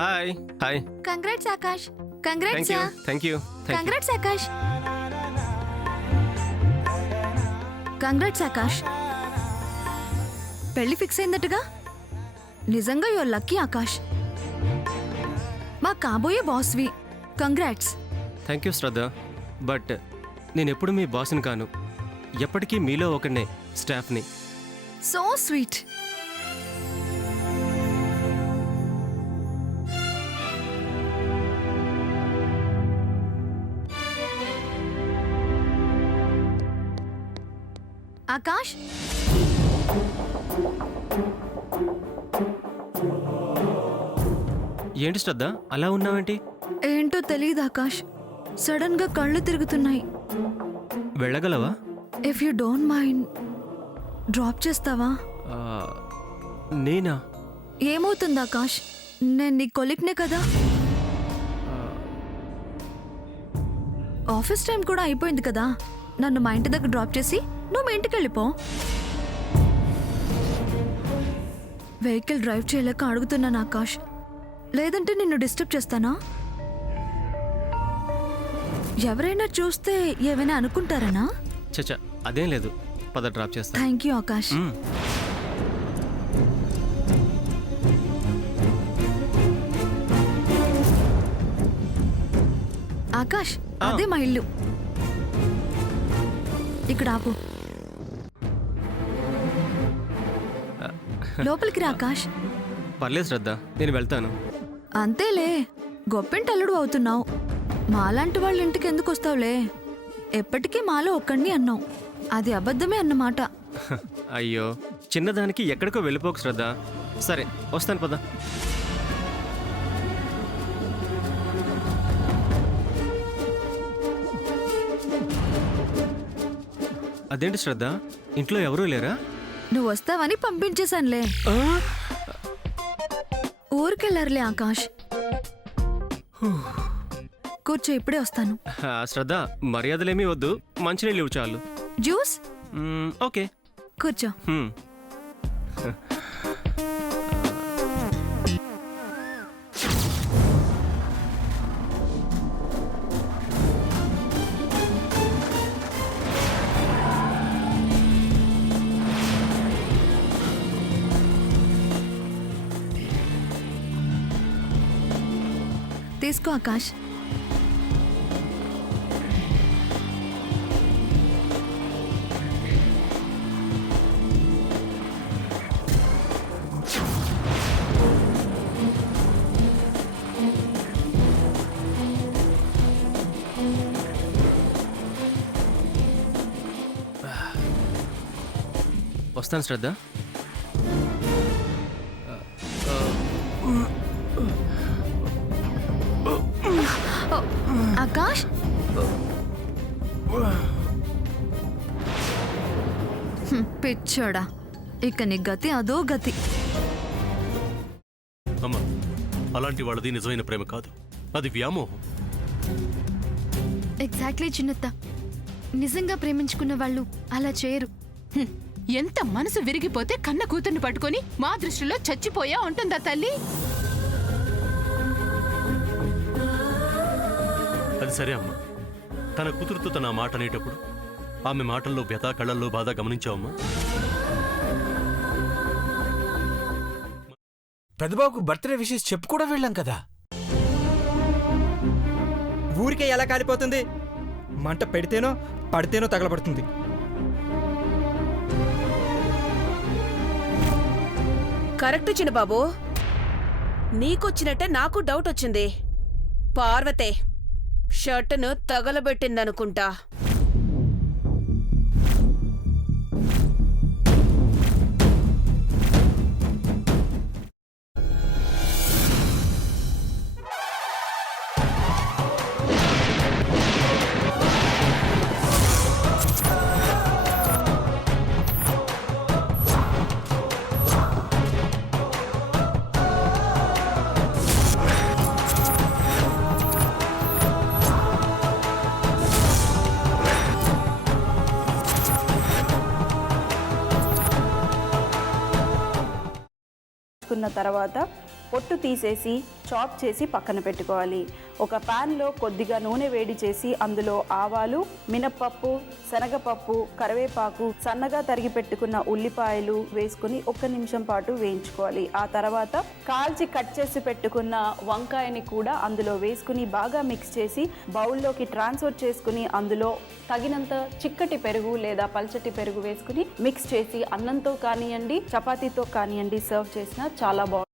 Hi hi congrats Akash. Congrats. Thank you congrats Akash. Congrats Akash. పెళ్లి fix అయిందట్టుగా. నిజంగా యువర్ లక్కీ ఆకాష్. మా కాబోయే బాస్వి. Congrats. Thank you Shraddha. But నేను ఎప్పుడు మీ బాస్ని కాను. ఎప్పటికీ మీలో ఒకనే స్టాఫ్ని. So sweet. ఆకాష్, ఏంటి శ్రద్ధ అలా ఉన్నావేంటి? ఏంటో తెలియదు ఆకాష్. సడన్ గా కళ్ళు తిరుగుతున్నాయి. వెళ్ళగలవా? If you don't mind drop చేస్తావా? ఆ, నేనా? ఏమవుతుంది ఆకాష్? నేను నీ కొలిక్నే కదా. ఆఫీస్ టైం కూడా అయిపోయింది కదా. నన్ను మా ఇంటి దగ్గర డ్రాప్ చేసి నువ్వు మీ ఇంటికి వెళ్ళిపో. వెహికల్ డ్రైవ్ చేయలేక అడుగుతున్నాను ఆకాష్. లేదంటే నిన్ను డిస్టర్బ్ చేస్తానా? ఎవరైనా చూస్తే ఏమైనా అనుకుంటారనా? చచ్చా అదేం లేదు. పద డ్రాప్ చేస్తా. Thank you Akash. ఆకాష్, అదే మా ఇల్లు. ఇక్కడ ఆపు. లోపలికి రా ఆకాష్. పర్లేదు శ్రద్ధ, నేను వెళ్తాను. అంతేలే, గొప్పింటల్లుడు అవుతున్నావు. మాలాంటి వాళ్ళ ఇంటికి ఎందుకు వస్తావులే? ఎప్పటికీ మాలో ఒక్కడిని అన్నావు. అది అబద్ధమే అన్నమాట. అయ్యో, చిన్నదానికి ఎక్కడికో వెళ్ళిపోకు శ్రద్ధ. సరే వస్తాను, పద. అదేంటి శ్రద్ధ, ఇంట్లో ఎవరూ లేరా? నువ్వు వస్తావని పంపించేశానులే. ఊరికెళ్ళారులే ఆకాష్. కూర్చో, ఇప్పుడే వస్తాను. శ్రద్ధ, మర్యాదలేమీ వద్దు, మంచినీళ్ళు ఇవ్వు చాలు. జ్యూస్? ఓకే, కూర్చో. తీసుకో ఆకాష్. వస్తాను శ్రద్ధ. ఆకాష్, పిచ్చోడా, ఇక నీ గతి అదో గతి. అమ్మా, అలాంటి వాళ్ళది నిజమైన ప్రేమ కాదు, అది వ్యామోహం. ఎగ్జాక్ట్లీ చిన్నత్త. నిజంగా ప్రేమించుకున్న వాళ్ళు అలా చేయరు. ఎంత మనసు విరిగిపోతే కన్న కూతుర్ని పట్టుకొని మా దృష్టిలో చచ్చిపోయా ఉంటుందా తల్లి? అది సరే అమ్మా, తన కూతురుతో తన మాట అనేటప్పుడు ఆమె మాటల్లో వ్యథ, కళ్ళల్లో బాధ గమనించావమ్మా? పెద్దబాబుకు బర్త్డే విషెస్ చెప్పు కూడా వెళ్ళాం కదా. ఊరికే ఎలా కాలిపోతుంది? మంట పెడితేనో పడితేనో తగలబడుతుంది. కరెక్ట్ చిన్నబాబు, నీకొచ్చినట్టే నాకు డౌట్ వచ్చింది. పార్వతే షర్టును తగలబెట్టిందనుకుంటా. తర్వాత పొట్టు తీసేసి చాప్ చేసి పక్కన పెట్టుకోవాలి. ఒక ప్యాన్లో కొద్దిగా నూనె వేడి చేసి అందులో ఆవాలు, మినప్పప్పు, శనగపప్పు, కరివేపాకు, సన్నగా తరిగి పెట్టుకున్న ఉల్లిపాయలు వేసుకుని 1 నిమిషం పాటు వేయించుకోవాలి. ఆ తర్వాత కాల్చి కట్ చేసి పెట్టుకున్న వంకాయని కూడా అందులో వేసుకుని బాగా మిక్స్ చేసి బౌల్లోకి ట్రాన్స్ఫర్ చేసుకుని అందులో తగినంత చిక్కటి పెరుగు లేదా పల్చటి పెరుగు వేసుకుని మిక్స్ చేసి అన్నంతో కానివ్వండి, చపాతీతో కానివ్వండి సర్వ్ చేసినా చాలా బాగుంటుంది.